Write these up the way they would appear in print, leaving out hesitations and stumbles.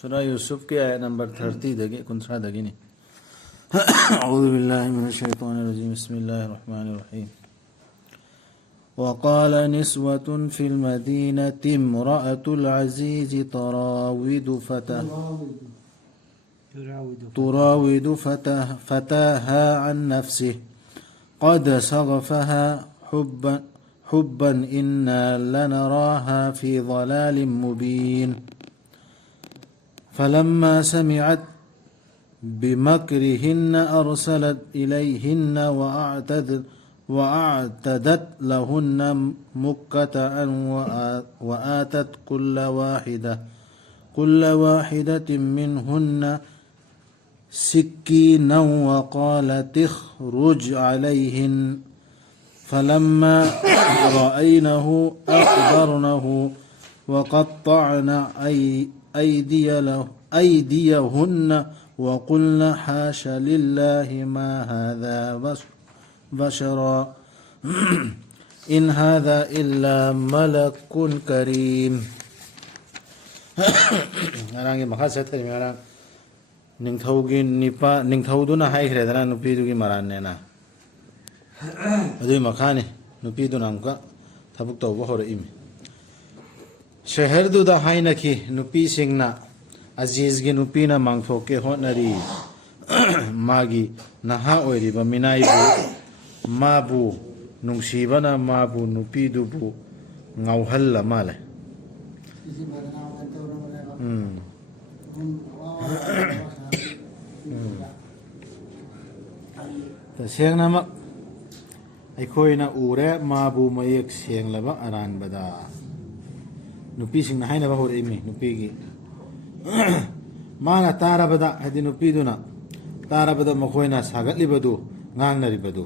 سورة يوسف کی آیت نمبر 30 دگی کنسرا دگی أعوذ بالله من الشيطان الرجيم بسم الله الرحمن الرحيم وقال نسوة في المدينة امرأة العزيز تراود فتاها عن نفسه قد شغفها حبا إنا لنراها في ضلال مبين فلما سمعت بمكرهن أرسلت إليهن وأعتدت لهن مكة وآتت كل واحدة منهن سكينا وقالت اخرج عليهن فلما رأينه أكبرنه وقطعن أيديهن وقلن حاش لله ما هذا بشرا إن هذا إلا ملك كريم ngarang makha sathari ngarang ningthaugi nipa ningthauduna haikredana nupidugi maranena adui makhani nupiduna amka thabuk tawba horaimi shaharduda hainaki nupi singna azizgi nupina mangthoke hotnari magi naha oiriba minaibu mabu nungsibana mabu nupidubu ngauhalla male tasengnamak aikoina ure mabu mayek senglaba aranbada nupi singna hainaba horimi nupigi mana tarabada hadi nupiduna tarabada makoina saгаtlibadu ngangnaribadu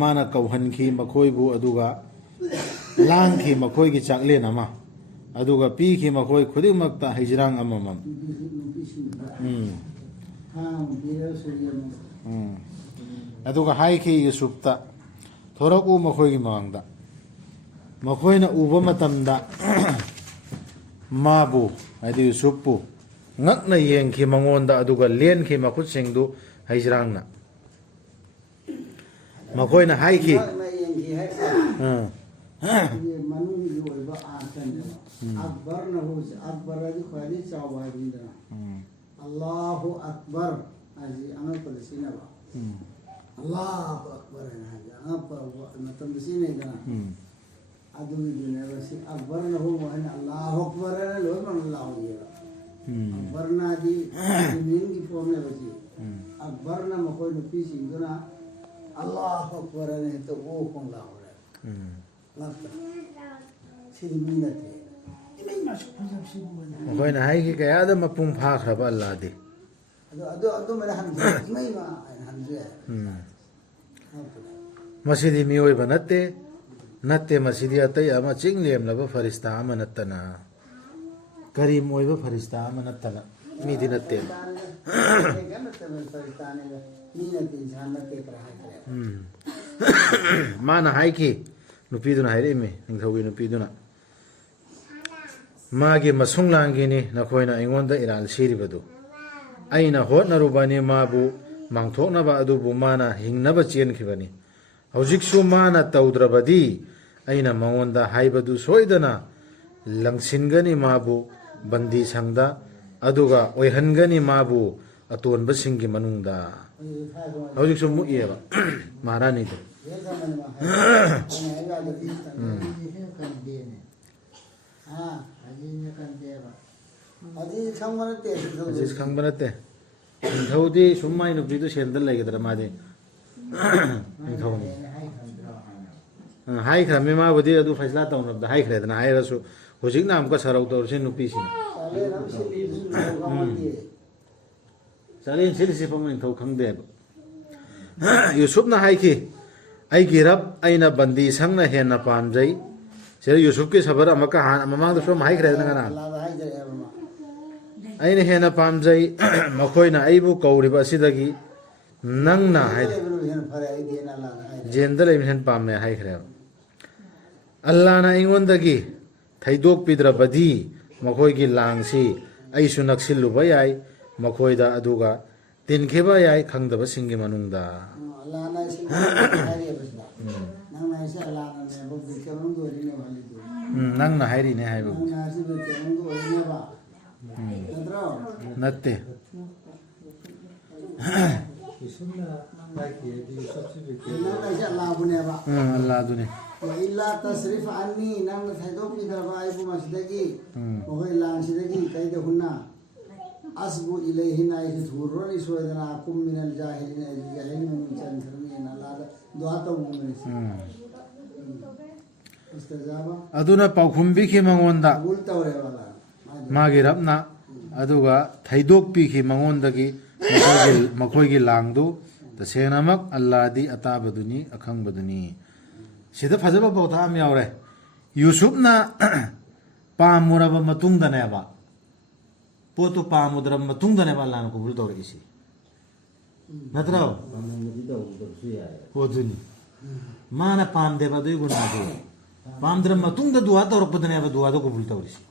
mana kauhanki makoibu aduga langki makoigi chaklen ama aduga piki makoi khudimmakta hijrang amamam aduga haiki yusufta thoraku makoigi mangda makoina uba matamda mabu adi yusufpu ngakna yengki mangonda aduga lenki makutsingdu hijrangna makoina haiki Allahu Akbar aji angan pada sini apa? Allahu Akbar apa macam di sini kan? Adu ini nasi Akbar nahu mana Allahu Akbar loh mana Allahu ya. Akbar nadi ini di formnya basi. Akbar nama kau nupi singkona Allahu Akbar itu oh kong Allahu ya. Nafsu. Sini minat ya. makoina haiki kaya ada mapung phakraba Allah di ado mera hamza imai ma hamza masidi mioi banatte masidi atai ama chinglem laba farista ama nattana karim oiba farista ama nattana midi natte mana haiki nupiduna hairemi ningthogi nupiduna magi masunglangini nakoina ingonda iral siribadu aina hotnarubani mabu mangthoknaba adubu mana hingnaba chenkhibani hojiksu mana tawdrabadi aina mangonda haibadu soidana langsingani mabu bandi sangda aduga oihangani mabu atonba singi manungda hojiksu muiyeba marani do Aziz khang banate thodi summai no bidu sendal legedra made thoni hai khame ma bodi adu faisla tawnab da hai khredna hai rasu hojik nam ka sarau tor sin nupi sin salin silsi pamin thau khang de yusuf na hai ki ai girab aina bandi sangna henna pamjai seri yusuf ke sabar amaka han mamang da som hai khredna kana aina hena pamjai makoina aibu kauriba sidagi nangna hai jendal imhen pamne hai khre Allah na ingon dagi thaidok pidra badi makhoi gi langsi ꯑꯩꯁꯨ ꯅꯛꯁꯤꯜꯂꯨꯕ ꯌꯥꯏ ꯃꯈꯣꯏꯗ ꯑꯗꯨꯒ ꯇꯤꯟꯈꯤꯕ ꯌꯥꯏ ꯈꯪꯗꯕꯁꯤꯡꯒꯤ ꯃꯅꯨꯡꯗ ꯑꯜꯂꯥꯍꯅ ꯏꯁꯤꯡ ꯍꯥꯏꯔꯤꯕꯁꯤꯗ ꯅꯪꯅ ꯏꯁꯦ ꯑꯜꯂꯥꯍꯅꯅꯦꯕ ꯕꯤꯠꯀ ꯃꯅꯨꯡꯗ ꯑꯣꯏꯔꯤꯅꯦꯕ ꯍꯜꯂꯤꯗꯨ ꯅꯪꯅ ꯍꯥꯏꯔꯤꯅꯦ ꯍꯥꯏꯕꯕꯨ ꯅꯪꯅ ꯍꯥꯏꯁꯤ ꯕꯤꯠꯀ ꯃꯅꯨꯡꯗ ꯑꯣꯏꯔꯤꯅꯦꯕ ꯅꯠꯇ꯭ꯔꯣ ꯅꯠꯇꯦ ꯅꯪꯅ ꯏꯁꯦ ꯑꯜꯂꯥꯍꯕꯨꯅꯦꯕ ꯑꯜꯂꯥꯍꯗꯨꯅꯤ ꯏꯜꯂꯥ ꯇꯁꯔꯤꯐ ꯑꯅꯤ ꯅꯪꯅ ꯊꯩꯗꯣꯛꯄꯤꯗ꯭ꯔꯕ ꯑꯩꯕꯨ ꯃꯁꯤꯗꯒꯤ ꯃꯈꯣꯏ ꯂꯥꯟꯁꯤꯗꯒꯤ ꯀꯩꯗ ꯍꯨꯟꯅ ꯑꯁꯕꯨꯏꯂꯩꯍꯤꯅ ꯑꯩꯁꯨ ꯊꯨꯔꯣꯅꯤ ꯁꯣꯏꯗꯅ ꯑꯀꯨꯝ ꯃꯤꯅꯜ ꯖꯥꯍꯤꯂꯤꯟ ꯑꯩꯁꯨ ꯖꯥꯍꯤꯂꯤ ꯃꯃꯤꯡ ꯆꯟꯈ꯭ꯔꯅꯤꯅ ꯑꯜꯂꯥꯍꯗ ꯗꯨઆ ꯇꯧꯕꯅꯤ ꯏꯁꯇꯖꯥꯕ ꯑꯗꯨꯅ ꯄꯥꯎꯈꯨꯝꯕꯤꯈꯤ ꯃꯉꯣꯟꯗ ꯀꯕꯨꯜ ꯇꯧꯔꯦꯕ ꯃꯥꯒꯤ ꯔꯕꯅ ꯑꯗꯨꯒ ꯊꯩꯗꯣꯛꯄꯤꯈꯤ ꯃꯉꯣꯟꯗꯒꯤ ꯃꯈꯣꯏꯒꯤ ꯂꯥꯡꯗꯨ ꯇꯁꯦꯡꯅꯃꯛ ꯑꯜꯂꯥꯍꯗꯤ ꯑꯇꯥꯕꯗꯨꯅꯤ ꯑꯈꯪꯕꯗꯨꯅꯤ ꯁꯤꯗ ꯐꯖꯕ ꯄꯥꯎꯇꯥꯛ ꯑꯃ ꯌꯥꯎꯔꯦ ꯌꯨꯁꯨꯞꯅ ꯄꯥꯝꯃꯨꯔꯕ ꯃꯇꯨꯡꯗꯅꯦꯕ ꯄꯣꯠꯇꯨ ꯄꯥꯝꯃꯨꯗ꯭ꯔꯕ ꯃꯇꯨꯡꯗꯅꯦꯕ ꯑꯜꯂꯥꯍꯅ ꯀꯕꯨꯜ ꯇꯧꯔꯛꯏꯁꯤ ꯅꯠꯇ꯭ꯔꯣ ꯑꯗꯨꯅꯤ ꯃꯥꯅ ꯄꯥꯝꯗꯦꯕ ꯑꯗꯨꯒꯤ ꯒꯨꯅꯥꯗꯨ ꯄꯥꯝꯗ꯭ꯔꯕ ꯃꯇꯨꯡꯗ ꯗꯨꯋꯥ ꯇꯧꯔꯛꯄꯗꯅꯦꯕ ꯗꯨꯋꯥꯗꯣ ꯀꯕꯨꯜ ꯇꯧꯔꯤꯁꯤ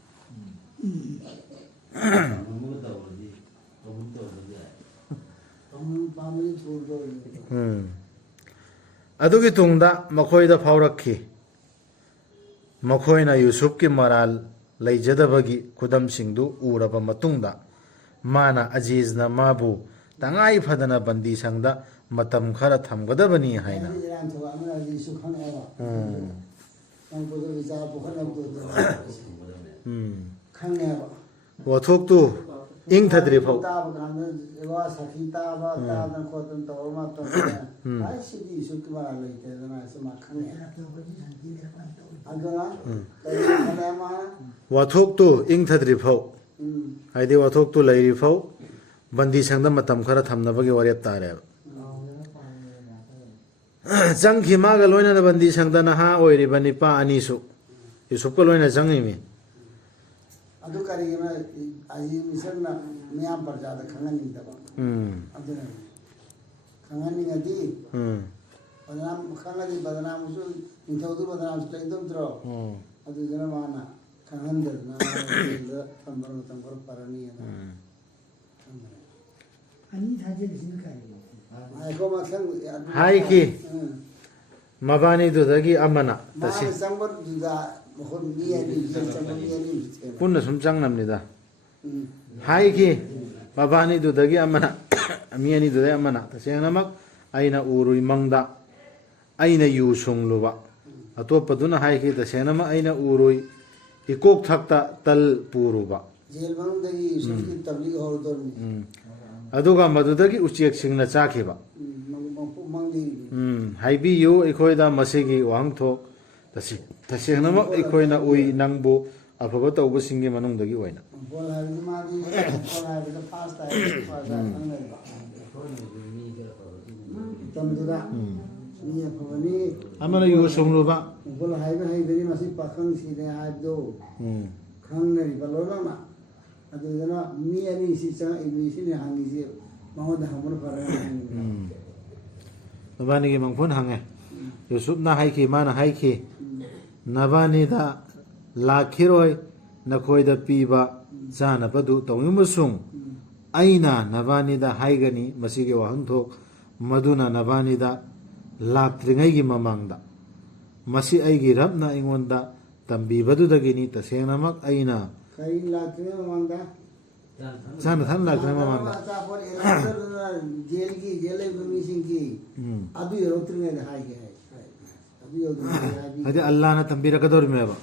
ꯑꯗꯨꯒꯤ ꯇꯨꯡꯗ ꯃꯈꯣꯏꯗ ꯐꯥꯎꯔꯛꯈꯤ ꯃꯈꯣꯏꯅ ꯌꯨꯁꯨꯞꯀꯤ ꯃꯔꯥꯜ ꯂꯩꯖꯗꯕꯒꯤ ꯈꯨꯗꯝꯁꯤꯡꯗꯨ ꯎꯔꯕ ꯃꯇꯨꯡꯗ ꯃꯥꯅ ꯑꯖꯤꯖꯅ ꯃꯥꯕꯨ ꯇꯉꯥꯏ ꯐꯗꯅ ꯕꯟꯗꯤꯁꯪꯗ ꯃꯇꯝ ꯈꯔ ꯊꯝꯒꯗꯕꯅꯤ ꯍꯥꯏꯅ ꯋꯥꯊꯣꯛꯇꯨ ꯏꯪꯊꯗ꯭ꯔꯤ ꯐꯥꯎ ꯇꯥꯕ ꯀꯥꯟꯗ ꯁꯥꯈꯤ ꯇꯥꯕ ꯇꯥꯗꯅ ꯈꯣꯠꯇꯅ ꯇꯧꯔ ꯃꯇꯝꯗ ꯁꯤꯗꯤ ꯌꯨꯁꯨꯞꯀꯤ ꯃꯔꯥꯜ ꯂꯩꯇꯦꯗꯅ ꯃꯥ ꯈꯪꯉꯦ ꯑꯗꯨꯅ ꯀꯔꯤ ꯈꯜꯂꯦ ꯃꯥꯅ ꯋꯥꯊꯣꯛꯇꯨ ꯏꯪꯊꯗ꯭ꯔꯤ ꯐꯥꯎ ꯍꯥꯏꯗꯤ ꯋꯥꯊꯣꯛꯇꯨ ꯂꯩꯔꯤ ꯐꯥꯎ ꯕꯟꯗꯤꯁꯪꯗ ꯃꯇꯝ ꯈꯔ ꯊꯝꯅꯕꯒꯤ ꯋꯥꯔꯦꯞ ꯇꯥꯔꯦꯕ ꯆꯪꯈꯤ ꯃꯥꯒ ꯂꯣꯏꯅꯅ ꯕꯟꯗꯤꯁꯪꯗ ꯅꯍꯥ ꯑꯣꯏꯔꯤꯕ ꯅꯤꯄꯥ ꯑꯅꯤꯁꯨ ꯌꯨꯁꯨꯞꯀ ꯂꯣꯏꯅ ꯆꯪꯉꯤꯃꯤ ꯑꯗꯨ ꯀꯔꯤꯒꯤꯅꯣ ꯑꯖꯤꯖ ꯃꯤꯁꯔꯅ ꯃꯤꯌꯥꯝ ꯄ꯭ꯔꯖꯥꯗ ꯈꯪꯍꯟꯅꯤꯡꯗꯕ ꯑꯗꯨꯅ ꯈꯪꯍꯟꯅꯤꯡꯉꯗꯤ ꯕꯗꯅꯥꯝ ꯈꯪꯉꯗꯤ ꯕꯗꯅꯥꯝꯁꯨ ꯅꯤꯡꯊꯧꯗꯨ ꯕꯗꯅꯥꯝꯁꯨ ꯂꯩꯗꯧꯗ꯭ꯔꯣ ꯑꯗꯨꯗꯨꯅ ꯃꯥꯅ ꯈꯪꯍꯟꯗꯗꯅ ꯖꯦꯜꯗ ꯊꯝꯕ ꯃꯇꯝ ꯈꯔ ꯐꯔꯅꯤꯅ ꯑꯅꯤ ꯊꯥꯖꯤꯜꯂꯤꯁꯤꯅ ꯀꯔꯤꯅꯣ ꯍꯥꯏꯈꯤ ꯃꯕꯥꯅꯤꯗꯨꯗꯒꯤ ꯑꯃꯅ ꯄꯨꯟꯅ ꯁꯨꯝ ꯆꯪꯅꯕꯅꯤꯗ ꯍꯥꯏꯈꯤ ꯃꯕꯥꯅꯤꯗꯨꯗꯒꯤ ꯑꯃꯅ ꯃꯤ ꯑꯅꯤꯗꯨꯗꯒꯤ ꯑꯃꯅ ꯇꯁꯦꯡꯅꯃꯛ ꯑꯩꯅ ꯎꯔꯨꯏ ꯃꯪꯗ ꯑꯩꯅ ꯌꯨ ꯁꯨꯡꯂꯨꯕ ꯑꯇꯣꯞꯄꯗꯨꯅ ꯍꯥꯏꯈꯤ ꯇꯁꯦꯡꯅꯃꯛ ꯑꯩꯅ ꯎꯔꯨꯏ ꯏꯀꯣꯛ ꯊꯛꯇ ꯇꯜ ꯄꯨꯔꯨꯕ ꯑꯗꯨꯒ ꯃꯗꯨꯗꯒꯤ ꯎꯆꯦꯛꯁꯤꯡꯅ ꯆꯥꯈꯤꯕ ꯍꯥꯏꯕꯤꯌꯨ ꯑꯩꯈꯣꯏꯗ ꯃꯁꯤꯒꯤ ꯋꯥꯍꯟꯊꯣꯛ ꯇꯁꯦꯡꯅꯃꯛ ꯑꯩꯈꯣꯏꯅ ꯎꯏ ꯅꯪꯕꯨ ꯑꯐꯕ ꯇꯧꯕꯁꯤꯡꯒꯤ ꯃꯅꯨꯡꯗꯒꯤ ꯑꯣꯏꯅ ꯑꯃꯅ ꯌꯨ ꯁꯨꯡꯂꯨꯕ ꯍꯩꯕꯅꯤ ꯃꯁꯤ ꯄꯥꯈꯪꯁꯤꯅꯦ ꯍꯥꯏꯕꯗꯣ ꯈꯪꯅꯔꯤꯕ ꯂꯣꯏꯅꯃꯛꯅ ꯑꯗꯨꯗꯨꯅ ꯃꯤ ꯑꯅꯤꯁꯤ ꯆꯪꯉꯛꯏ ꯃꯤꯁꯤꯅ ꯍꯪꯉꯤꯁꯤ ꯃꯉꯣꯟꯗ ꯍꯪꯕꯅ ꯐꯔꯅꯤ ꯅꯕꯥꯅꯤꯒꯤ ꯃꯪꯐꯣꯟ ꯍꯪꯉꯦ ꯌꯨꯁꯨꯞꯅ ꯍꯥꯏꯈꯤ ꯃꯥꯅ ꯍꯥꯏꯈꯤ ꯅꯕꯥꯅꯤꯗ ꯂꯥꯛꯈꯤꯔꯣꯏ ꯅꯈꯣꯏꯗ ꯄꯤꯕ ꯆꯥꯅꯕꯗꯨ ꯇꯧꯅꯤꯡꯕꯁꯨꯡ ꯑꯩꯅ ꯅꯕꯥꯅꯤꯗ ꯍꯥꯏꯒꯅꯤ ꯃꯁꯤꯒꯤ ꯋꯥꯍꯟꯊꯣꯛ ꯃꯗꯨꯅ ꯅꯕꯥꯅꯤꯗ ꯂꯥꯛꯇ꯭ꯔꯤꯉꯩꯒꯤ ꯃꯃꯥꯡꯗ ꯃꯁꯤ ꯑꯩꯒꯤ ꯔꯕꯅ ꯑꯩꯉꯣꯟꯗ ꯇꯝꯕꯤꯕꯗꯨꯗꯒꯤꯅꯤ ꯇꯁꯦꯡꯅꯃꯛ ꯑꯩꯅ ꯀꯔꯤ ꯂꯥꯛꯇ꯭ꯔꯤꯉꯩ ꯃꯃꯥꯡꯗ ꯆꯥꯅ ꯊꯛꯅ ꯂꯥꯛꯇ꯭ꯔꯤꯉꯩ ꯃꯃꯥꯡꯗ ꯖꯦꯜꯒꯤ ꯖꯦꯜ ꯂꯩꯕ ꯃꯤꯁꯤꯡꯒꯤ ꯑꯗꯨ ꯌꯧꯔꯛꯇ꯭ꯔꯤꯉꯩꯗ ꯍꯥꯏꯒꯦ ꯑꯗꯨ ꯌꯧꯗ꯭ꯔꯤꯉꯩꯗ ꯍꯥꯏꯗꯤ ꯑꯜꯂꯥꯍꯅ ꯇꯝꯕꯤꯔꯛꯀꯗꯧꯔꯤꯕꯅꯦꯕ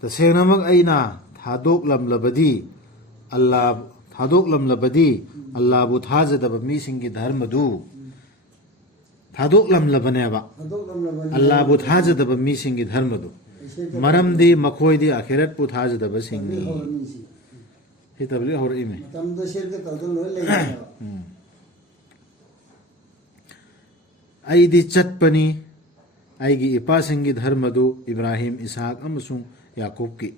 ꯇꯁꯦꯡꯅꯃꯛ ꯑꯩꯅ ꯊꯥꯗꯣꯛꯂꯝꯂꯕꯗꯤ ꯑꯜꯂꯥꯍꯕꯨ ꯊꯥꯖꯗꯕ ꯃꯤꯁꯤꯡꯒꯤ ꯙꯔꯃꯗꯨ ꯊꯥꯗꯣꯛꯂꯝꯂꯕꯅꯦꯕ ꯑꯜꯂꯥꯍꯕꯨ ꯊꯥꯖꯗꯕ ꯃꯤꯁꯤꯡꯒꯤ ꯙꯔꯃꯗꯨ ꯃꯔꯝꯗꯤ ꯃꯈꯣꯏꯗꯤ ꯑꯈꯤꯔꯠꯄꯨ ꯊꯥꯖꯗꯕꯁꯤꯡꯅꯤ ꯁꯤ ꯇꯕꯂꯤꯒ ꯍꯧꯔꯛꯏꯃꯦ ꯑꯩꯗꯤ ꯆꯠꯄꯅꯤ ꯑꯩꯒꯤ ꯏꯄꯥꯁꯤꯡꯒꯤ ꯙꯔꯃꯗꯨ ꯏꯕ꯭ꯔꯥꯍꯤꯝ ꯏꯁሐꯛ ꯑꯃꯁꯨꯡ ꯌꯥꯀꯨꯕꯀꯤ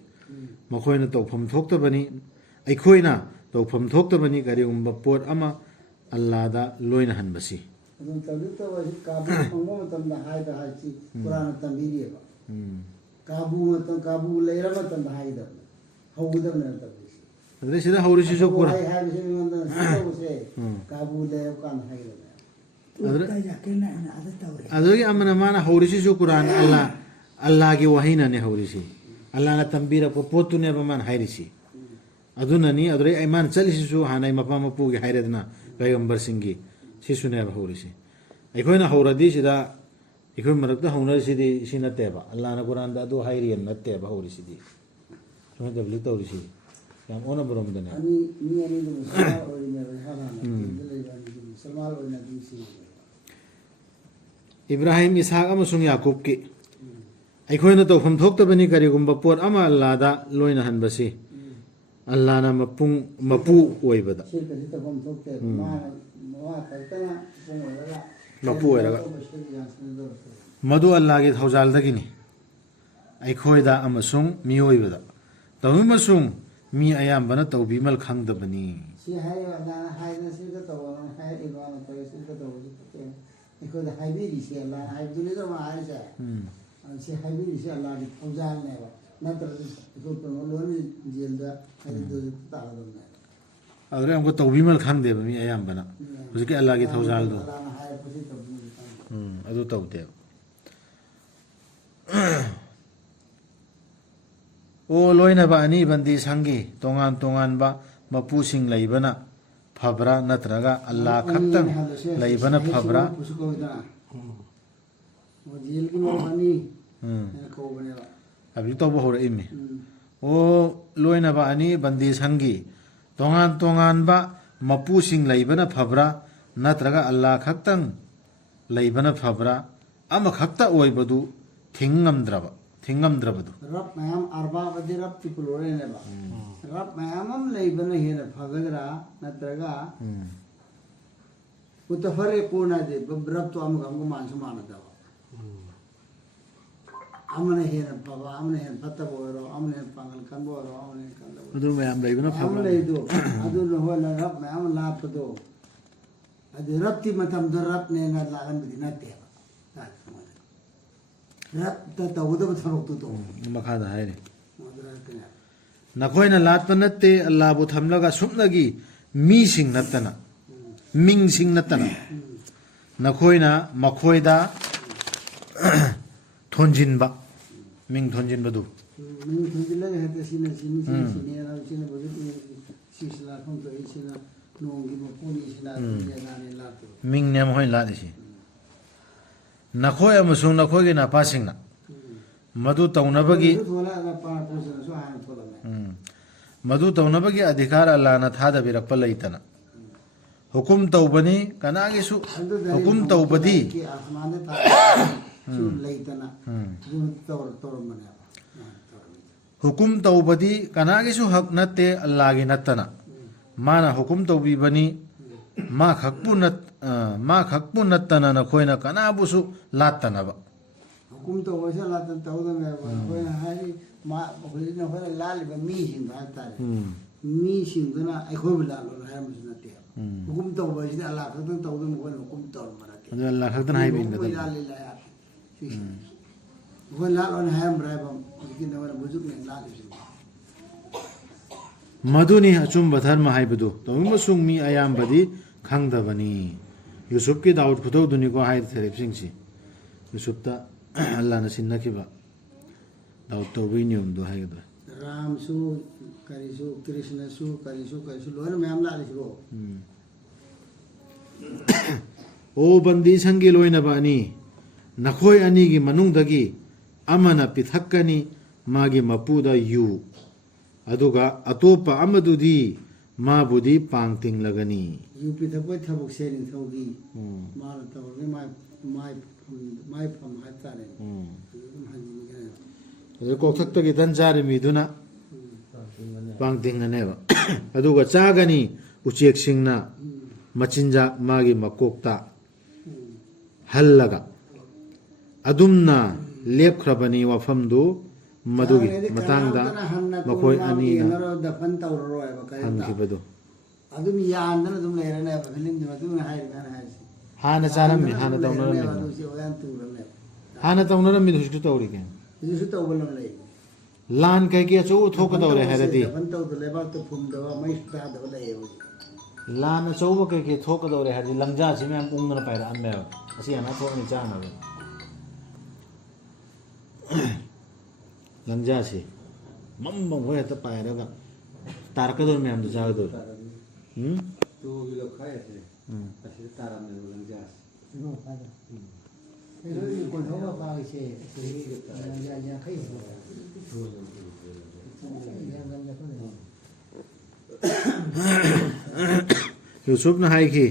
ꯃꯈꯣꯏꯅ ꯇꯧꯐꯝ ꯊꯣꯛꯇꯕꯅꯤ ꯑꯩꯈꯣꯏꯅ ꯇꯧꯐꯝ ꯊꯣꯛꯇꯕꯅꯤ ꯀꯔꯤꯒꯨꯝꯕ ꯄꯣꯠ ꯑꯃ ꯑꯜꯂꯥꯍꯗ ꯂꯣꯏꯅꯍꯟꯕꯁꯤ ꯀꯥꯕꯨ ꯂꯩꯔ ꯃꯇꯝꯗ ꯍꯥꯏꯒꯗꯕꯅꯤ ꯍꯧꯒꯗꯕꯅꯤ ꯅꯠꯇꯕ ꯑꯗꯩ ꯁꯤꯗ ꯍꯧꯔꯤꯁꯤꯁꯨ ꯑꯐꯕ ꯀꯨꯔꯥꯟ ꯋꯥꯍꯩ ꯍꯥꯏꯕꯁꯤ ꯃꯤꯉꯣꯟꯗ ꯇꯧꯕꯁꯦ ꯀꯥꯕꯨ ꯂꯩꯔꯕ ꯀꯥꯟꯗ ꯍꯩꯒꯗꯕꯅꯦ ꯑꯗꯨꯗꯒꯤ ꯑꯃꯅ ꯃꯥꯅ ꯍꯧꯔꯤꯁꯤꯁꯨ ꯀꯨꯔꯥꯟ ꯑꯜꯂꯥꯍꯒꯤ ꯋꯥꯍꯩꯅꯅꯦ ꯍꯧꯔꯤꯁꯤ ꯑꯜꯂꯥꯍꯅ ꯇꯝꯕꯤꯔꯛꯄ ꯄꯣꯠꯇꯨꯅꯦꯕ ꯃꯥꯅ ꯍꯥꯏꯔꯤꯁꯤ ꯑꯗꯨꯅꯅꯤ ꯑꯗꯨꯗꯩ ꯃꯥꯅ ꯆꯠꯂꯤꯁꯤꯁꯨ ꯍꯥꯟꯅ ꯃꯄꯥ ꯃꯄꯨꯒꯤ ꯍꯥꯏꯔꯦꯗꯅ ꯄꯩꯒꯝꯕꯔꯁꯤꯡꯒꯤ ꯁꯤꯁꯨꯅꯦꯕ ꯍꯧꯔꯤꯁꯤ ꯑꯩꯈꯣꯏꯅ ꯍꯧꯔꯗꯤ ꯁꯤꯗ ꯑꯩꯈꯣꯏ ꯃꯔꯛꯇ ꯍꯧꯅꯔꯤꯁꯤꯗꯤ ꯁꯤ ꯅꯠꯇꯦꯕ ꯑꯜꯂꯥꯍꯅ ꯀꯨꯔꯥꯟꯗ ꯑꯗꯨ ꯍꯥꯏꯔꯤꯌꯦ ꯅꯠꯇꯦꯕ ꯍꯧꯔꯤꯁꯤꯗꯤ ꯁꯨꯃꯥꯏꯅ ꯇꯧꯕꯂꯤ ꯇꯧꯔꯤꯁꯤ ꯌꯥꯝ ꯑꯣꯟꯅꯕꯔꯣꯝꯗꯅꯦ ꯃꯤ ꯑꯅꯤꯗꯨ ꯃꯨꯁꯜꯃꯥꯟ ꯑꯣꯏꯔꯤꯅꯦꯕ ꯍꯥꯟꯅ ꯇꯤꯝꯗ ꯂꯩꯕ ꯑꯅꯤꯗꯨ ꯃꯨꯁꯜꯃꯥꯟ ꯑꯣꯏꯅ ꯑꯗꯨꯝ ꯁꯤꯅꯦꯕ ꯏꯕ꯭ꯔꯥꯍꯤꯝ ꯏꯁሐꯛ ꯑꯃꯁꯨꯡ ꯌꯥꯀꯨꯕꯀꯤ ꯑꯩꯈꯣꯏꯅ ꯇꯧꯐꯝ ꯊꯣꯛꯇꯕꯅꯤ ꯀꯔꯤꯒꯨꯝꯕ ꯄꯣꯠ ꯑꯃ ꯑꯜꯂꯥꯍꯗ ꯂꯣꯏꯅꯍꯟꯕꯁꯤ ꯑꯜꯂꯥꯍꯅ ꯃꯄꯨ ꯑꯣꯏꯕꯗ ꯁꯤꯔꯀꯁꯤ ꯇꯧꯐꯝ ꯊꯣꯛꯇꯦ ꯃꯥꯅ ꯃꯃꯥ ꯈꯛꯇꯅ ꯃꯄꯨꯡ ꯑꯣꯏꯔꯒ ꯃꯄꯨ ꯑꯣꯏꯔꯒ ꯃꯗꯨ ꯑꯜꯂꯥꯍꯒꯤ ꯊꯧꯖꯥꯜꯗꯒꯤꯅꯤ ꯑꯩꯈꯣꯏꯗ ꯑꯃꯁꯨꯡ ꯃꯤꯑꯣꯏꯕꯗ ꯇꯧꯅꯕꯁꯨꯡ ꯃꯤ ꯑꯌꯥꯝꯕꯅ ꯇꯧꯕꯤꯃꯜ ꯈꯪꯗꯕꯅꯤ ꯁꯤ ꯍꯥꯏꯔꯤꯕ ꯑꯜꯂꯥꯍꯅ ꯍꯥꯏꯗꯅ ꯁꯤꯒ ꯇꯧꯕꯅ ꯍꯥꯏꯔꯤꯕ ꯅꯠꯇ꯭ꯔꯒ ꯁꯤꯒ ꯇꯧꯕꯁꯤ ꯐꯠꯇꯦ ꯑꯩꯈꯣꯏꯗ ꯍꯥꯏꯕꯤꯔꯤꯁꯤ ꯑꯜꯂꯥꯍꯅ ꯍꯥꯏꯕꯗꯨꯅꯤꯗ ꯃꯥ ꯍꯥꯏꯔꯤꯁꯦ ꯁꯤ ꯍꯥꯏꯕꯤꯔꯤꯁꯤ ꯑꯜꯂꯥꯍꯒꯤ ꯊꯧꯖꯥꯜꯅꯦꯕ ꯅꯠꯇ꯭ꯔꯗꯤ ꯑꯩꯈꯣꯏ ꯂꯣꯏꯅ ꯖꯦꯜꯗ ꯍꯥꯏꯗꯤ ꯇꯥꯒꯗꯕꯅꯦꯕ ꯑꯗꯨꯗ ꯑꯃꯨꯛꯀ ꯇꯧꯕꯤꯃꯜ ꯈꯪꯗꯦꯕ ꯃꯤ ꯑꯌꯥꯝꯕꯅ ꯍꯧꯖꯤꯛꯀꯤ ꯑꯜꯂꯥꯍꯒꯤ ꯊꯧꯖꯥꯜꯗꯣ ꯑꯜꯂꯥꯍꯅ ꯍꯥꯏꯔꯛꯄꯁꯤ ꯇꯧꯕꯤꯃꯜ ꯈꯪꯗꯦ ꯑꯗꯨ ꯇꯧꯗꯦꯕ ꯑꯣ ꯂꯣꯏꯅꯕ ꯑꯅꯤ ꯕꯟꯗꯤ ꯁꯪꯒꯤ ꯇꯣꯉꯥꯟ ꯇꯣꯉꯥꯟꯕ ꯃꯄꯨꯁꯤꯡ ꯂꯩꯕꯅ ꯐꯕ꯭ꯔꯥ ꯅꯠꯇ꯭ꯔꯒ ꯑꯜꯂꯥꯍ ꯈꯛꯇꯪ ꯂꯩꯕꯅ ꯐꯕ꯭ꯔꯥ ꯖꯦꯜꯒꯤ ꯃꯔꯨꯞ ꯑꯅꯤ ꯍꯥꯏꯅ ꯀꯧꯕꯅꯦꯕ ꯍꯥꯏꯕꯗꯤ ꯇꯧꯕ ꯍꯧꯔꯛꯏꯃꯤ ꯑꯣ ꯂꯣꯏꯅꯕ ꯑꯅꯤ ꯕꯟꯗꯤ ꯁꯪꯒꯤ ꯇꯣꯉꯥꯟ ꯇꯣꯉꯥꯟꯕ ꯃꯄꯨꯁꯤꯡ ꯂꯩꯕꯅ ꯐꯕ꯭ꯔꯥ ꯅꯠꯇ꯭ꯔꯒ ꯑꯜꯂꯥꯍ ꯈꯛꯇꯪ ꯂꯩꯕꯅ ꯐꯕ꯭ꯔꯥ ꯑꯃꯈꯛꯇ ꯑꯣꯏꯕꯗꯨ ꯊꯤꯡꯉꯝꯗ꯭ꯔꯕꯗꯨ ꯔꯕ ꯃꯌꯥꯝ ꯑꯔꯕꯥꯕꯗꯤ ꯔꯕ ꯇꯤꯄꯨꯂꯣꯔꯦꯅꯦꯕ ꯔꯕ ꯃꯌꯥꯝ ꯑꯃ ꯂꯩꯕꯅ ꯍꯦꯟꯅ ꯐꯒꯗ꯭ꯔꯥ ꯅꯠꯇ꯭ꯔꯒ ꯃꯨꯇꯐꯔꯤꯀꯨꯅ ꯍꯥꯏꯗꯤ ꯔꯕꯇꯣ ꯑꯃꯒ ꯑꯃꯒ ꯃꯥꯟꯁꯨ ꯃꯥꯟꯅꯗꯕ ꯑꯃꯅ ꯍꯦꯟꯅ ꯐꯕ ꯑꯃꯅ ꯍꯦꯟꯅ ꯐꯠꯇꯕ ꯑꯣꯏꯔꯣ ꯑꯃꯅ ꯍꯦꯟꯅ ꯄꯥꯡꯒꯜ ꯀꯟꯕ ꯑꯣꯏꯔꯣ ꯑꯃꯅ ꯍꯦꯟꯅ ꯀꯟꯗꯕ ꯑꯗꯨ ꯃꯌꯥꯝ ꯂꯩꯕꯅ ꯃꯌꯥꯝ ꯐꯕ꯭ꯔꯥ ꯂꯩꯗꯣ ꯑꯗꯨꯅ ꯍꯣꯏ ꯔꯕ ꯃꯌꯥꯝ ꯂꯥꯞꯄꯗꯣ ꯑꯗꯨ ꯔꯕꯇꯤ ꯃꯇꯝꯗ ꯔꯕꯅꯦꯅ ꯂꯥꯛꯍꯟꯕꯗꯤ ꯅꯠꯇꯦꯕ ꯔꯕꯇ ꯇꯧꯒꯗꯕ ꯊꯕꯛꯇꯨ ꯇꯧ ꯃꯈꯥꯗ ꯍꯥꯏꯔꯤ ꯅꯈꯣꯏꯅ ꯂꯥꯠꯄ ꯅꯠꯇꯦ ꯑꯜꯂꯥꯍꯕꯨ ꯊꯝꯂꯒ ꯁꯨꯞꯅꯒꯤ ꯃꯤꯁꯤꯡ ꯅꯠꯇꯅ ꯃꯤꯡꯁꯤꯡ ꯅꯠꯇꯅ ꯅꯈꯣꯏꯅ ꯃꯈꯣꯏꯗ ꯊꯣꯟꯖꯤꯟꯕ ꯃꯤꯡ ꯊꯣꯟꯖꯤꯟꯕꯗꯨ ꯃꯤꯡ ꯊꯣꯟꯖꯤꯜꯂꯒ ꯍꯦꯛꯇ ꯁꯤꯅ ꯁꯤꯅꯤ ꯁꯤꯅ ꯁꯤꯅꯦꯅ ꯁꯤꯅ ꯁꯤꯁꯤ ꯂꯥꯛꯐꯝ ꯊꯣꯛꯏ ꯁꯤꯅ ꯅꯣꯡꯒꯤ ꯃꯄꯨꯅꯤ ꯁꯤꯅ ꯑꯗꯨꯅꯤ ꯂꯥꯛꯇꯕ ꯃꯤꯡꯅꯦ ꯃꯈꯣꯏꯅ ꯂꯥꯠꯂꯤꯁꯤ ꯅꯈꯣꯏ ꯑꯃꯁꯨꯡ ꯅꯈꯣꯏꯒꯤ ꯅꯄꯥꯁꯤꯡꯅ ꯃꯗꯨ ꯇꯧꯅꯕꯒꯤ ꯃꯗꯨ ꯇꯧꯅꯕꯒꯤ ꯑꯙꯤꯀꯥꯔ ꯑꯜꯂꯥꯍꯅ ꯊꯥꯗꯕꯤꯔꯛꯄ ꯂꯩꯇꯅ ꯍꯨꯀꯨꯝ ꯇꯧꯕꯅꯤ ꯀꯅꯥꯒꯤꯁꯨ ꯍꯨꯀꯨꯝ ꯇꯧꯕꯗꯤ ꯂꯩꯇꯅ ꯇꯧꯔꯝꯕꯅꯦꯕ ꯍꯨꯀꯨꯝ ꯇꯧꯕꯗꯤ ꯀꯅꯥꯒꯤꯁꯨ ꯍꯛ ꯅꯠꯇꯦ ꯑꯜꯂꯥꯍꯒꯤ ꯅꯠꯇꯅ ꯃꯥꯅ ꯍꯨꯀꯨꯝ ꯇꯧꯕꯤꯕꯅꯤ ꯃꯥ ꯈꯛꯄꯨ ꯅꯠꯇꯅ ꯅꯈꯣꯏꯅ ꯀꯅꯥꯕꯨꯁꯨ ꯂꯥꯠꯇꯅꯕ ꯍꯨꯀꯨꯝ ꯇꯧꯕꯁꯦ ꯂꯥꯠꯇꯅ ꯇꯧꯗꯕꯅꯦꯕ ꯑꯩꯈꯣꯏꯅ ꯍꯥꯏꯔꯤ ꯍꯧꯖꯤꯛ ꯑꯩꯈꯣꯏꯅ ꯂꯥꯜꯂꯤꯕ ꯃꯤꯁꯤꯡꯗꯣ ꯍꯥꯏꯇꯥꯔꯦ ꯃꯤꯁꯤꯡꯗꯨꯅ ꯑꯩꯈꯣꯏꯕꯨ ꯂꯥꯜꯂꯣꯅ ꯍꯥꯏꯔꯝꯕꯁꯨ ꯅꯠꯇꯦꯕ ꯍꯨꯀꯨꯝ ꯇꯧꯕ ꯍꯥꯏꯁꯤꯗꯤ ꯑꯜꯂꯥꯍ ꯈꯛꯇꯪ ꯇꯧꯗꯕ ꯃꯈꯣꯏꯅ ꯍꯨꯀꯨꯝ ꯇꯧꯔꯝꯕ ꯅꯠꯇꯦ ꯑꯗꯨ ꯑꯜꯂꯥꯍ ꯈꯛꯇꯅ ꯍꯥꯏꯕꯤꯒꯗꯕ ꯑꯩꯈꯣꯏ ꯂꯥꯠꯂꯣꯅ ꯍꯥꯏꯔꯝꯕ꯭ꯔꯥ ꯍꯥꯏꯕ ꯍꯧꯖꯤꯛꯀꯤ ꯅꯈꯣꯏꯅ ꯕꯨꯖꯨꯛꯅ ꯂꯥꯠꯂꯤꯕꯁꯤꯡꯗꯣ ꯃꯗꯨꯅꯤ ꯑꯆꯨꯝꯕ ꯙꯔꯃ ꯍꯥꯏꯕꯗꯨ ꯇꯧꯅꯕꯁꯨꯡ ꯃꯤ ꯑꯌꯥꯝꯕꯗꯤ ꯈꯪꯗꯕꯅꯤ ꯌꯨꯁꯨꯞꯀꯤ ꯗꯥꯎꯠ ꯈꯨꯇꯧꯗꯨꯅꯤꯀꯣ ꯍꯥꯏꯔꯤꯕꯁꯤꯡꯁꯤ ꯌꯨꯁꯨꯞꯇ ꯑꯜꯂꯥꯍꯅ ꯁꯤꯟꯅꯈꯤꯕ ꯗꯥꯎꯠ ꯇꯧꯕꯒꯤ ꯅꯤꯌꯣꯝꯗꯣ ꯍꯥꯏꯒꯗ꯭ꯔꯥ ꯔꯥꯝꯁꯨ ꯀꯔꯤꯁꯨ ꯀ꯭ꯔꯤꯁꯅꯁꯨ ꯀꯔꯤꯁꯨ ꯂꯣꯏꯅ ꯃꯌꯥꯝ ꯂꯥꯛꯂꯤꯁꯤꯕꯣ ꯑꯣ ꯕꯟꯗꯤ ꯁꯪꯒꯤ ꯂꯣꯏꯅꯕ ꯑꯅꯤ ꯅꯈꯣꯏ ꯑꯅꯤꯒꯤ ꯃꯅꯨꯡꯗꯒꯤ ꯑꯃꯅ ꯄꯤꯊꯛꯀꯅꯤ ꯃꯥꯒꯤ ꯃꯄꯨꯗ ꯌꯨ ꯑꯗꯨꯒ ꯑꯇꯣꯞꯄ ꯑꯃꯗꯨꯗꯤ ꯃꯥꯕꯨꯗꯤ ꯄꯥꯡ ꯇꯤꯡꯂꯒꯅꯤ ꯌꯨ ꯄꯤꯊꯛꯄꯒꯤ ꯊꯕꯛꯁꯦ ꯅꯤꯡꯊꯧꯒꯤ ꯃꯥꯅ ꯇꯧꯔꯒ ꯃꯥꯏ ꯐꯝ ꯍꯥꯏꯕ ꯇꯥꯔꯦ ꯑꯗꯨꯝ ꯍꯟꯖꯤꯟꯒꯅꯦꯕ ꯑꯗꯨ ꯀꯣꯛꯊꯛꯇꯒꯤ ꯇꯟ ꯆꯥꯔꯤ ꯃꯤꯗꯨꯅ ꯄꯥꯡ ꯇꯤꯡꯒꯅꯦꯕ ꯑꯗꯨꯒ ꯆꯥꯒꯅꯤ ꯎꯆꯦꯛꯁꯤꯡꯅ ꯃꯆꯤꯟꯖꯥꯛ ꯃꯥꯒꯤ ꯃꯀꯣꯛꯇ ꯍꯜꯂꯒ ꯑꯗꯨꯝꯅ ꯂꯦꯞꯈ꯭ꯔꯕꯅꯤ ꯋꯥꯐꯝꯗꯨ ꯃꯗꯨꯒꯤ ꯃꯇꯥꯡꯗ ꯃꯈꯣꯏ ꯑꯅꯤꯅ ꯍꯟꯈꯤꯕꯗꯨ ꯑꯗꯨꯝ ꯌꯥꯟꯗꯅ ꯑꯗꯨꯝ ꯂꯩꯔꯅꯦꯕ ꯐꯤꯂꯝꯗꯨ ꯃꯇꯨꯡ ꯍꯥꯏꯔꯤꯕꯅ ꯍꯥꯏꯔꯤꯁꯤ ꯍꯥꯟꯅ ꯆꯥꯔꯝꯃꯤ ꯍꯥꯟꯅ ꯇꯧꯅꯔꯝꯃꯤ ꯍꯥꯟꯅ ꯇꯧꯅꯔꯝꯃꯤ ꯍꯧꯖꯤꯛꯁꯨ ꯇꯧꯔꯤ ꯀꯩꯅꯣ ꯍꯧꯖꯤꯛꯁꯨ ꯇꯧꯕ ꯂꯝ ꯂꯩ ꯂꯥꯟ ꯀꯩꯀꯩ ꯑꯆꯧꯕ ꯊꯣꯛꯀꯗꯧꯔꯦ ꯍꯥꯏꯔꯗꯤ ꯗꯐꯟ ꯇꯧꯗ ꯂꯩꯕꯥꯛꯇ ꯐꯨꯝꯗꯕ ꯃꯩ ꯇꯥꯗꯕ ꯂꯩꯌꯦꯕ ꯂꯥꯟ ꯑꯆꯧꯕ ꯀꯩꯀꯩ ꯊꯣꯛꯀꯗꯧꯔꯦ ꯍꯥꯏꯔꯗꯤ ꯂꯪꯖꯥꯁꯤ ꯃꯌꯥꯝ ꯎꯪꯗꯅ ꯄꯥꯏꯔꯛꯑꯝꯃꯦꯕ ꯑꯁꯤ ꯍꯥꯟꯅ ꯊꯣꯛꯑꯅꯤ ꯆꯥꯅꯕ ꯂꯪꯖꯥꯁꯤ ꯃꯝꯕ ꯍꯣꯏ ꯍꯦꯛꯇ ꯄꯥꯏꯔꯒ ꯇꯥꯔꯛꯀꯗꯧꯔꯤ ꯃꯌꯥꯝꯗꯣ ꯆꯥꯒꯗꯧꯔꯤ ꯇꯨꯒꯤ ꯂꯧꯈꯥꯏꯁꯦ ꯑꯁꯤꯗ ꯇꯥꯔꯝꯃꯦꯕ ꯂꯪꯖꯥꯁꯦ ꯑꯩꯈꯣꯏꯒꯤ ꯀꯣꯟꯊꯧꯕ ꯄꯥꯏꯁꯦ ꯌꯥꯡꯈꯩ ꯌꯨꯁꯨꯞꯅ ꯍꯥꯏꯈꯤ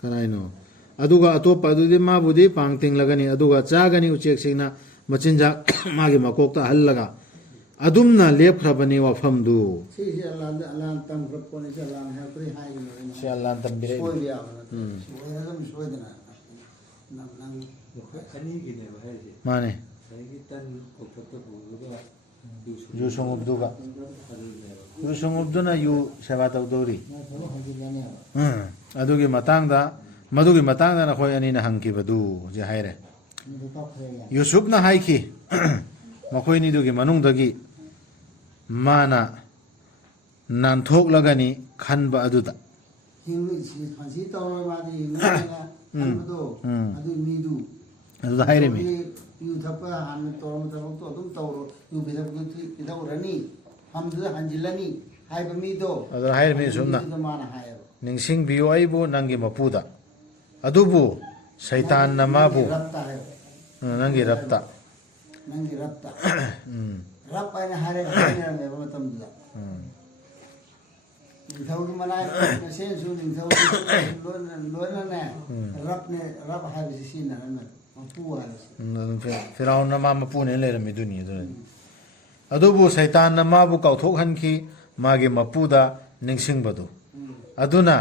ꯀꯅꯥꯏꯅꯣ ꯑꯗꯨꯒ ꯑꯇꯣꯞꯄ ꯑꯗꯨꯗꯤ ꯃꯥꯕꯨꯗꯤ ꯄꯥꯡ ꯇꯤꯡꯂꯒꯅꯤ ꯑꯗꯨꯒ ꯆꯥꯒꯅꯤ ꯎꯆꯦꯛꯁꯤꯡꯅ ꯃꯆꯤꯟꯖꯥꯛ ꯃꯥꯒꯤ ꯃꯀꯣꯛꯇ ꯍꯜꯂꯒ ꯑꯗꯨꯝꯅ ꯂꯦꯞꯈ꯭ꯔꯕꯅꯤ ꯋꯥꯐꯝꯗꯨ ꯁꯤꯁꯦ ꯑꯂꯥꯟ ꯇꯝꯈ꯭ꯔ ꯄꯣꯠꯅꯤꯁꯦ ꯑꯂꯥꯟ ꯍꯥꯏꯔꯛꯄꯗꯤ ꯍꯥꯏꯒꯅꯤ ꯁꯤ ꯑꯜꯂꯥꯍꯅ ꯇꯝꯕꯤꯔꯛꯏ ꯁꯣꯏꯕ ꯌꯥꯕ ꯅꯠꯇꯦ ꯁꯣꯏꯔꯒ ꯁꯣꯏꯗꯅ ꯅꯪ ꯑꯅꯤꯒꯤꯅꯦꯕ ꯍꯥꯏꯔꯤꯁꯦ ꯃꯥꯅꯦ ꯉꯁꯥꯏꯒꯤ ꯇꯟ ꯀꯣꯛꯊꯛꯇ ꯄꯨꯔꯒ ꯌꯨ ꯁꯨꯡꯎꯞꯗꯨꯒ ꯑꯗꯨꯅꯦꯕ ꯌꯨ ꯁꯨꯡꯎꯞꯗꯨꯅ ꯌꯨ ꯁꯦꯕꯥ ꯇꯧꯗꯧꯔꯤ ꯊꯕꯛ ꯍꯧꯖꯤꯜꯂꯅꯦꯕ ꯑꯗꯨꯒꯤ ꯃꯇꯥꯡꯗ ꯃꯗꯨꯒꯤ ꯃꯇꯥꯡꯗ ꯅꯈꯣꯏ ꯑꯅꯤꯅ ꯍꯪꯈꯤꯕꯗꯨ ꯍꯧꯖꯤꯛ ꯍꯥꯏꯔꯦ ꯃꯗꯨ ꯀꯥꯞꯈ꯭ꯔꯦ ꯌꯨꯁꯨꯞꯅ ꯍꯥꯏꯈꯤ ꯃꯈꯣꯏꯅꯤꯗꯨꯒꯤ ꯃꯅꯨꯡꯗꯒꯤ ꯃꯥꯅ ꯅꯥꯟꯊꯣꯛꯂꯒꯅꯤ ꯈꯟꯕ ꯑꯗꯨꯗ ꯐꯥꯟꯁꯤ ꯇꯧꯔꯣꯏ ꯃꯥꯗꯤ ꯍꯤꯡꯅꯤꯡꯉꯥꯏꯅ ꯈꯟꯕꯗꯣ ꯑꯗꯨ ꯃꯤꯗꯨ ꯑꯗꯨꯗ ꯍꯥꯏꯔꯤꯃꯤ ꯌꯨ ꯊꯛꯄ ꯍꯥꯟꯅ ꯇꯧꯔꯝꯕ ꯊꯕꯛꯇꯣ ꯑꯗꯨꯝ ꯇꯧꯔꯣ ꯌꯨ ꯄꯤꯊꯛꯎꯔꯅꯤ ꯐꯝꯗꯨꯗ ꯍꯟꯖꯤꯜꯂꯅꯤ ꯍꯥꯏꯕ ꯃꯤꯗꯣ ꯑꯗꯨꯗ ꯍꯥꯏꯔꯤꯃꯤ ꯌꯨꯁꯨꯞꯅ ꯑꯗꯨꯗ ꯃꯥꯅ ꯍꯥꯏꯌꯦꯕ ꯅꯤꯡꯁꯤꯡꯕꯤꯌꯨ ꯑꯩꯕꯨ ꯅꯪꯒꯤ ꯃꯄꯨꯗ ꯑꯗꯨꯕꯨ ꯁꯩꯇꯥꯟꯅ ꯃꯥꯕꯨ ꯔꯞꯇ ꯍꯥꯏꯕ ꯅꯪꯒꯤ ꯔꯞꯇ ꯅꯪꯒꯤ ꯔꯞꯇ ꯔꯞ ꯍꯥꯏꯅ ꯍꯥꯏꯔꯒ ꯍꯥꯏꯅꯔꯝꯃꯦꯕ ꯃꯇꯝꯗꯨꯗ ꯅꯤꯡꯊꯧꯒꯤ ꯃꯅꯥꯛ ꯃꯁꯦꯟꯁꯨ ꯅꯤꯡꯊꯧ ꯂꯣꯏꯅꯅꯦ ꯔꯞꯅꯦ ꯔꯞ ꯍꯥꯏꯕꯁꯤ ꯁꯤꯖꯤꯟꯅꯔꯝꯃꯦ ꯃꯄꯨ ꯍꯥꯏꯕꯁꯤ ꯐꯤꯔꯥꯎꯟꯅ ꯃꯥ ꯃꯄꯨꯅꯦ ꯂꯩꯔꯝꯃꯤꯗꯨꯅꯤ ꯑꯗꯨꯅꯤ ꯑꯗꯨꯕꯨ ꯁꯩꯇꯥꯟꯅ ꯃꯥꯕꯨ ꯀꯥꯎꯊꯣꯛꯍꯟꯈꯤ ꯃꯥꯒꯤ ꯃꯄꯨꯗ ꯅꯤꯡꯁꯤꯡꯕꯗꯨ ꯑꯗꯨꯅ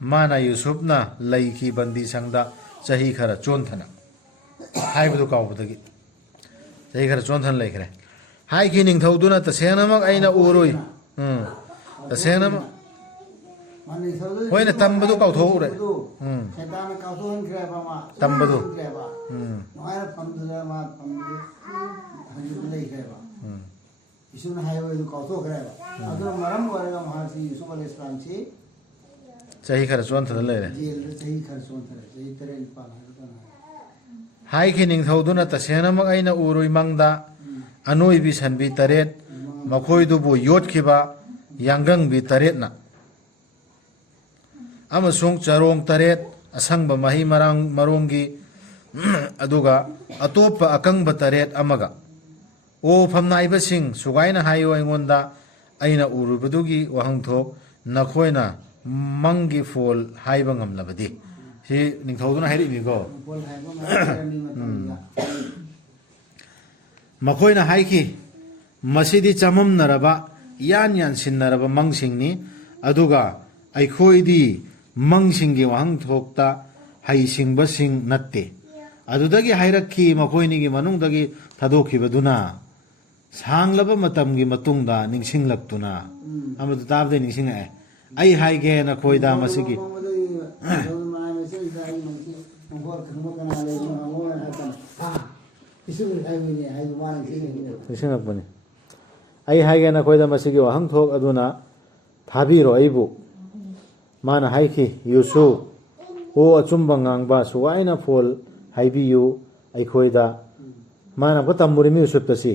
ꯃꯥꯅ ꯌꯨꯁꯨꯞꯅ ꯂꯩꯈꯤ ꯕꯟꯗꯤꯁꯪꯗ ꯆꯍꯤ ꯈꯔ ꯆꯣꯟꯊꯅ ꯍꯥꯏꯕꯗꯨ ꯀꯥꯎꯕꯗꯒꯤ ꯆꯍꯤ ꯈꯔ ꯆꯣꯟꯊꯅ ꯂꯩꯈ꯭ꯔꯦ ꯍꯥꯏꯈꯤ ꯅꯤꯡꯊꯧꯗꯨꯅ ꯇꯁꯦꯡꯅꯃꯛ ꯑꯩꯅ ꯎꯔꯨꯏ ꯇꯁꯦꯡꯅꯃꯛ ꯍꯣꯏꯅꯦ ꯇꯝꯕꯗꯨ ꯀꯥꯎꯊꯣꯛꯎꯔꯦ ꯁꯩꯇꯥꯟꯅ ꯀꯥꯎꯊꯣꯛꯍꯟꯈ꯭ꯔꯦꯕ ꯃꯥ ꯇꯝꯕꯗꯨ ꯅꯨꯡꯉꯥꯏꯅ ꯐꯝꯗꯨꯗ ꯃꯥ ꯐꯝꯗꯨ ꯍꯟꯖꯤꯜ ꯂꯩꯈ꯭ꯔꯦꯕ ꯌꯨꯁꯨꯞꯅ ꯍꯥꯏꯕꯗꯨ ꯀꯥꯎꯊꯣꯛꯈ꯭ꯔꯦꯕ ꯑꯗꯨꯅ ꯃꯔꯝ ꯑꯣꯏꯔꯒ ꯃꯍꯥꯛꯁꯤ ꯌꯨꯁꯨꯞ ꯑꯂꯩ ꯏꯁꯂꯥꯝꯁꯤ ꯆꯍꯤ ꯈꯔ ꯆꯣꯟꯊꯅ ꯂꯩꯔꯦ ꯖꯦꯜꯗ ꯆꯍꯤ ꯈꯔ ꯆꯣꯟꯊꯔꯦ ꯆꯍꯤ 9 ꯍꯥꯏꯕ ꯍꯥꯏꯈꯤ ꯅꯤꯡꯊꯧꯗꯨꯅ ꯇꯁꯦꯡꯅꯃꯛ ꯑꯩꯅ ꯎꯔꯨꯏ ꯃꯪꯗ ꯑꯅꯣꯏꯕꯤ ꯁꯟꯕꯤ 8 ꯃꯈꯣꯏꯗꯨꯕꯨ ꯌꯣꯠꯈꯤꯕ ꯌꯥꯡꯒꯪꯕꯤ 8ꯅ ꯑꯃꯁꯨꯡ ꯆꯔꯣꯡ 8 ꯑꯁꯪꯕ ꯃꯍꯩ ꯃꯔꯣꯡꯒꯤ ꯑꯗꯨꯒ ꯑꯇꯣꯞꯄ ꯑꯀꯪꯕ 8 ꯑꯃꯒ ꯑꯣ ꯐꯝꯅꯥꯏꯕꯁꯤꯡ ꯁꯨꯒꯥꯏꯅ ꯍꯥꯏꯌꯨ ꯑꯩꯉꯣꯟꯗ ꯑꯩꯅ ꯎꯔꯨꯕꯗꯨꯒꯤ ꯋꯥꯍꯟꯊꯣꯛ ꯅꯈꯣꯏꯅ ꯃꯪꯒꯤ ꯐꯣꯜ ꯍꯥꯏꯕ ꯉꯝꯂꯕꯗꯤ ꯁꯤ ꯅꯤꯡꯊꯧꯗꯨꯅ ꯍꯥꯏꯔꯛꯏꯅꯤꯀꯣ ꯃꯈꯣꯏꯅ ꯍꯥꯏꯈꯤ ꯃꯁꯤꯗꯤ ꯆꯃꯝꯅꯔꯕ ꯏꯌꯥꯟ ꯌꯥꯟꯁꯤꯟꯅꯔꯕ ꯃꯪꯁꯤꯡꯅꯤ ꯑꯗꯨꯒ ꯑꯩꯈꯣꯏꯗꯤ ꯃꯪꯁꯤꯡꯒꯤ ꯋꯥꯍꯟꯊꯣꯛꯇ ꯍꯩꯁꯤꯡꯕꯁꯤꯡ ꯅꯠꯇꯦ ꯑꯗꯨꯗꯒꯤ ꯍꯥꯏꯔꯛꯈꯤ ꯃꯈꯣꯏꯅꯤꯒꯤ ꯃꯅꯨꯡꯗꯒꯤ ꯊꯥꯗꯣꯛꯈꯤꯕꯗꯨꯅ ꯁꯥꯡꯂꯕ ꯃꯇꯝꯒꯤ ꯃꯇꯨꯡꯗ ꯅꯤꯡꯁꯤꯡꯂꯛꯇꯨꯅ ꯑꯃꯗꯨ ꯇꯥꯕꯗꯩ ꯅꯤꯡꯁꯤꯡꯉꯛꯑꯦ ꯑꯩ ꯍꯥꯏꯒꯦ ꯅꯈꯣꯏꯗ ꯃꯁꯤꯒꯤ ꯅꯤꯡꯁꯤꯡꯉꯛꯄꯅꯤ ꯑꯩ ꯍꯥꯏꯒꯦ ꯅꯈꯣꯏꯗ ꯃꯁꯤꯒꯤ ꯋꯥꯍꯟꯊꯣꯛ ꯑꯗꯨꯅ ꯊꯥꯕꯤꯔꯣ ꯑꯩꯕꯨ ꯃꯥꯅ ꯍꯥꯏꯈꯤ ꯌꯨꯁꯨꯞ ꯑꯣ ꯑꯆꯨꯝꯕ ꯉꯥꯡꯕ ꯁꯨꯒꯥꯏꯅ ꯐꯣꯜ ꯍꯥꯏꯕꯤꯌꯨ ꯑꯩꯈꯣꯏꯗ ꯃꯥꯅ ꯑꯃꯨꯛꯀ ꯇꯝꯃꯨꯔꯤꯃꯤ ꯌꯨꯁꯨꯞꯇꯁꯤ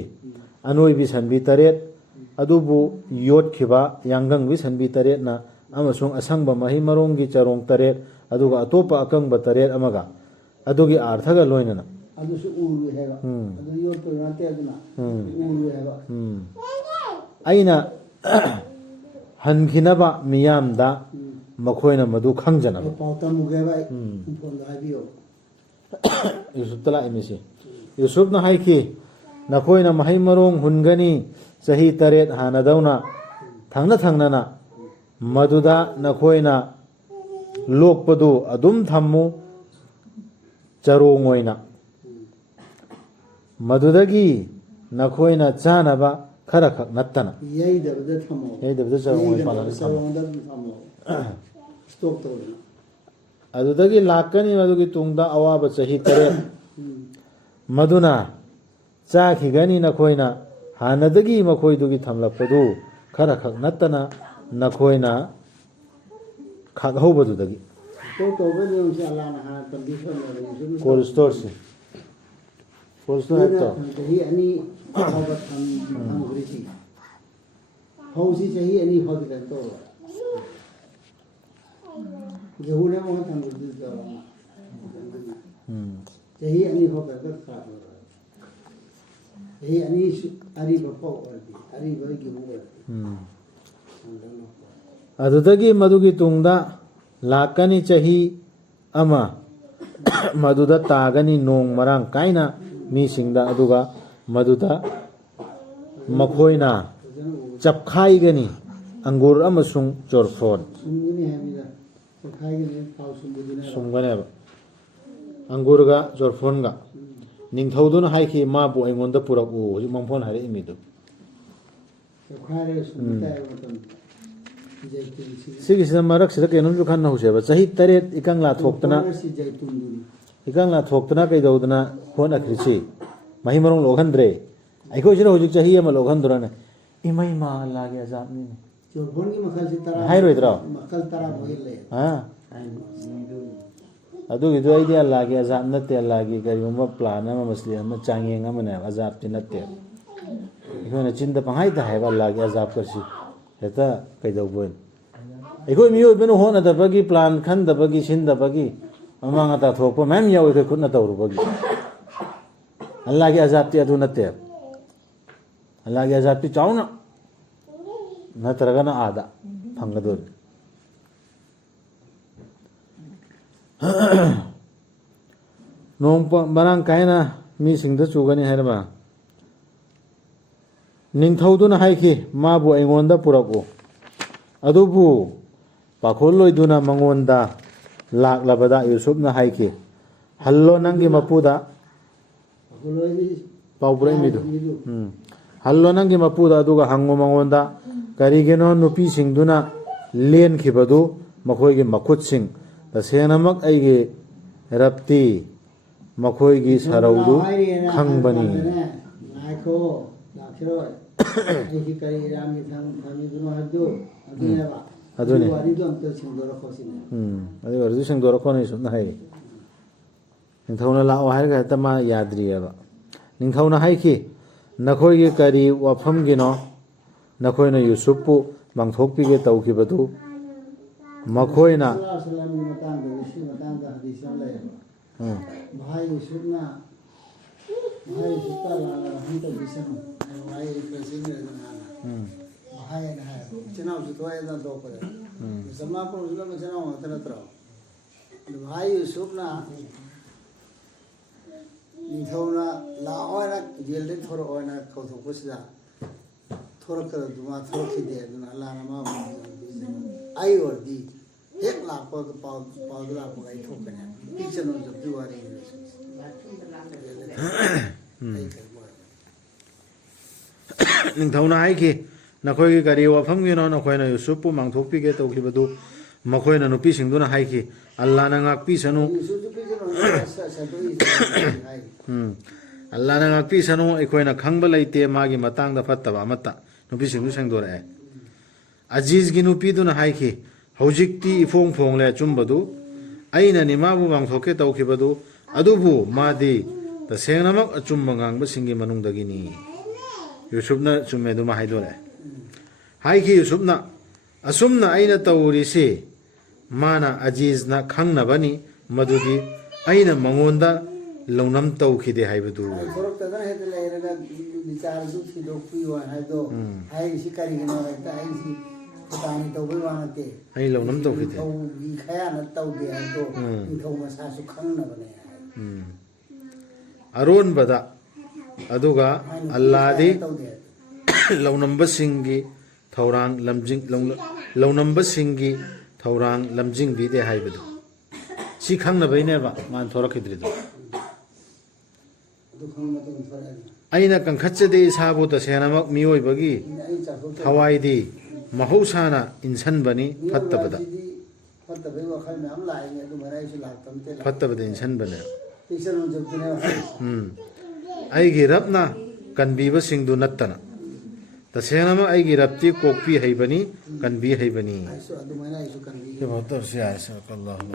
ꯑꯅꯣꯏꯕꯤ ꯁꯟꯕꯤ 8 ꯑꯗꯨꯕꯨ ꯌꯣꯠꯈꯤꯕ ꯌꯥꯡꯒꯪꯕꯤ ꯁꯟꯕꯤ 8ꯅ ꯑꯃꯁꯨꯡ ꯑꯁꯪꯕ ꯃꯍꯩ ꯃꯔꯣꯡꯒꯤ ꯆꯔꯣꯡ 8 ꯑꯗꯨꯒ ꯑꯇꯣꯞꯄ ꯑꯀꯪꯕ 8 ꯑꯃꯒ ꯑꯗꯨꯒꯤ ꯑꯥꯔꯊꯒ ꯂꯣꯏꯅꯅ ꯑꯗꯨꯁꯨ ꯎꯔꯨꯏ ꯍꯥꯏꯕ ꯑꯗꯨ ꯌꯣꯠꯄꯩ ꯅꯠꯇꯦ ꯑꯗꯨꯅ ꯎꯔꯨꯏ ꯍꯥꯏꯕ ꯑꯩꯅ ꯍꯟꯈꯤꯅꯕ ꯃꯤꯌꯥꯝꯗ ꯃꯈꯣꯏꯅ ꯃꯗꯨ ꯈꯪꯖꯅꯕ ꯄꯥꯎ ꯇꯝꯃꯨꯒꯦꯕ ꯑꯩ ꯐꯣꯟꯗ ꯍꯥꯏꯕꯤꯌꯣ ꯌꯨꯁꯨꯞꯇ ꯂꯥꯛꯏꯃꯤꯁꯤ ꯌꯨꯁꯨꯞꯅ ꯍꯥꯏꯈꯤ ꯅꯈꯣꯏꯅ ꯃꯍꯩ ꯃꯔꯣꯡ ꯍꯨꯟꯒꯅꯤ ꯆꯍꯤ 8 ꯍꯥꯟꯅꯗꯧꯅ ꯊꯪꯅ ꯊꯪꯅꯅ ꯃꯗꯨꯗ ꯅꯈꯣꯏꯅ ꯂꯣꯛꯄꯗꯨ ꯑꯗꯨꯝ ꯊꯝꯃꯨ ꯆꯔꯣꯡ ꯑꯣꯏꯅ ꯃꯗꯨꯗꯒꯤ ꯅꯈꯣꯏꯅ ꯆꯥꯅꯕ ꯈꯔ ꯈꯛ ꯅꯠꯇꯅ ꯌꯩꯗꯕꯗ ꯊꯝꯃꯣ ꯌꯩꯗꯕꯗ ꯆꯔꯣꯡ ꯑꯣꯏꯅ ꯄꯥꯜꯍꯜꯂ ꯊꯝꯃꯣ ꯆꯔꯣꯡꯗ ꯊꯝꯃꯣ ꯁ꯭ꯇꯣꯛ ꯇꯧꯗꯅ ꯑꯗꯨꯗꯒꯤ ꯂꯥꯛꯀꯅꯤ ꯃꯗꯨꯒꯤ ꯇꯨꯡꯗ ꯑꯋꯥꯕ ꯆꯍꯤ 8 ꯃꯗꯨꯅ ꯆꯥꯈꯤꯒꯅꯤ ꯅꯈꯣꯏꯅ ꯍꯥꯟꯅꯗꯒꯤ ꯃꯈꯣꯏꯗꯨꯒꯤ ꯊꯝꯂꯛꯄꯗꯨ ꯈꯔ ꯈꯛ ꯅꯠꯇꯅ ꯅꯈꯣꯏꯅ ꯈꯥꯛꯍꯧꯕꯗꯨꯗꯒꯤ तौबा नियम से अल्लाह ने हां कंडीशन में कोल्ड स्टोर से कोल्ड स्टोर है तो चाहिए अनि अवगत हम ग्रीसी हौसी चाहिए अनि हौसी कर तो गेहूं ने वो हम ग्रीसी तो चाहिए अनि हो कर खराब हो रहा चाहिए अनि अरी बपो अरी बई गेहूं अदुदगी मधुगी तुंगदा लाकनी चाही अमा मधुदा तागनी नोंग मरांग कायना मीसिंगदा अदुगा मधुदा मखोयना चपखाईगनी अंगूर अमसुंग चोरफोन सुंगनी है मिला चपखाईगनी पाउ सुंगनी सुंगनेबा अंगूरगा चोरफोनगा निंगथौदुन हाइखि माबु अइंगोंदा पुरकु हजि मंफोन हारे इमिदु चपखारे सुंगता है मतलब सिगिसिदा मरक सिदा केनुजु खन नहुसेबा चाही तरेत इकंगला थोक्तना इकंगला थोक्तना कैदौदना फोन अखरिसी मही मरों लोगहंद्रे आइखो सिदा हुजुक चाही अमा लोगहंदुराने इमै मा लागे अजाबनी चोरफोन की मखल से तरा हाइरोइद्रा मखल तरा होइले हां अदुगिदु आइडिया लागे अजाब नते लागे करियुमा प्लान अमा मसली अमा चांगेंग अमा ने अजाब ति नते इखोने चिंदा पंहाइदा हाइबा लागे अजाब करसी हेता कैदौबोन अखोई मियोइबनो होनदबगी प्लान खंदबगी सिंदबगी अमांगा ता थोकपो मैम याव इखोई खुदना तौरुबगी अल्लाह की अजाब ति अदु नते अल्लाह की अजाब ति चाउना नत्रगना आदा फंगदोन नोंग बरांग कायना मी सिंगदा चुगनी हैरबा निंगथौदुना हाइखि माबु अइंगोंदा पुरकु अदुबु पाखोलोइदुना मंगोंदा लाक्लबदा यूसुफना हाइखि हल्लो नंगी मपुदा पाउब्रे मिदु हल्लो नंगी मपुदा अदुगा हंगो मंगोंदा करिगेनो नुपी सिंगदुना लेनखिबदु मखोइगे मखुतसिंग तसेनमक अइगे रप्ती मखोइगी सरौदु खंगबनी नाइखो लाखिरो एकी करी रामी थामी दुनो हदु अदुनेबा अदुने वारिदु अंत सिंगदोरा खोसिने अदु वरदु सिंगदोरा खोने सुना है निंथौना लाओ हाइरगा तमा याद्रियबा निंथौना हाइखि नखोइगे करी वाफमगिनो नखोइना यूसुफपु बांथोकपिगे तौखिबदु मखोइना भाई यूसुफना भाई यूसुफा लाला हम तो बिसनो भाई प्रेसिंग भाई ना है चनाव जुतवाए ना दो पर समा पर उसला में चनाव होता तरह भाई यूसुफना निथौना लाओना जेल दे थोर ओना खौथोकसिदा थोर कर दुमा थोर खिदे दुना अल्लाह नमा आई और दी एक लाख पर पाव लाख पर आई ठोकने पीछे नो जब दीवारी निंथौना हाइखि नखोइगे करी वाफमगिनो नखोइना यूसुफपु मांगथोकपिगे तौखिबदु मखोइना नुपी सिंगदुना हाइखि अल्लाह ना ngakpisanu अल्लाह ना ngakpisanu अखोइना खंगबा लैते मागी मतंगदा फत्तबा अमत्ता नुपी सिंगदु संगदोरे अजीज गी नुपीदुना हाइखि हौजिक्ति इफोंग फोंगले चुम्बदु अइना निमाबु मांगथोके तौखिबदु अदुबु मादी तसेंगनमक अचुम्बा ngangbा सिंगी मनुंगदगिनी यूसुफना चुम्मेदुमा हाइदोरे हाइखि यूसुफना असुमना अइना तौरिसि माना अजीजना खंगनबनी मदुदी अइना मंगोंदा लौनम तौखिदे हाइबदु थोरक्तदा हेते लेरगा विचार सु थिदोक्पि वा हाइदो हाइ सिकारिगिनो एकता हाइ सि फतानि तौबे वानते अइ लौनम तौखिदे तौबि खया न तौदे हाइदो निथौ मसासु खंगनबने अरोन बदा अदुगा अल्लादी लौनम्बा सिंगी थौरांग लमजिंग लौनम्बा सिंगी थौरांग लमजिंग बिदे हाइबदु सी खंगनबैनेबा मान थोरखिद्रिदु अइना कंखच्चदे इसाबु तसेनमक मियोइबगी हवाइदी महौसाना इंसनबनी फत्तबदा फत्तबे वखल नाम लाइने अदु मराइसु लाक्तमते फत्तबदा इंसनबने पिछन जब दुने अइगी रबना ꯀꯟꯕꯤꯕꯁꯤꯡꯗꯨ ꯅꯠꯇꯅ ꯇꯁꯦꯡꯅꯃꯛ ꯑꯩꯒꯤ ꯔꯕꯇꯤ ꯀꯣꯛꯄꯤ ꯍꯩꯕꯅꯤ ꯀꯟꯕꯤ ꯍꯩꯕꯅꯤ ꯑꯩꯁꯨ ꯑꯗꯨꯃꯥꯏꯅ ꯑꯩꯁꯨ ꯀꯟꯕꯤꯒꯦ ꯁꯤꯐꯥꯎ ꯇꯧꯔꯁꯤ ꯌꯥꯔꯦ ꯁꯔꯀꯜꯂꯥꯍꯨ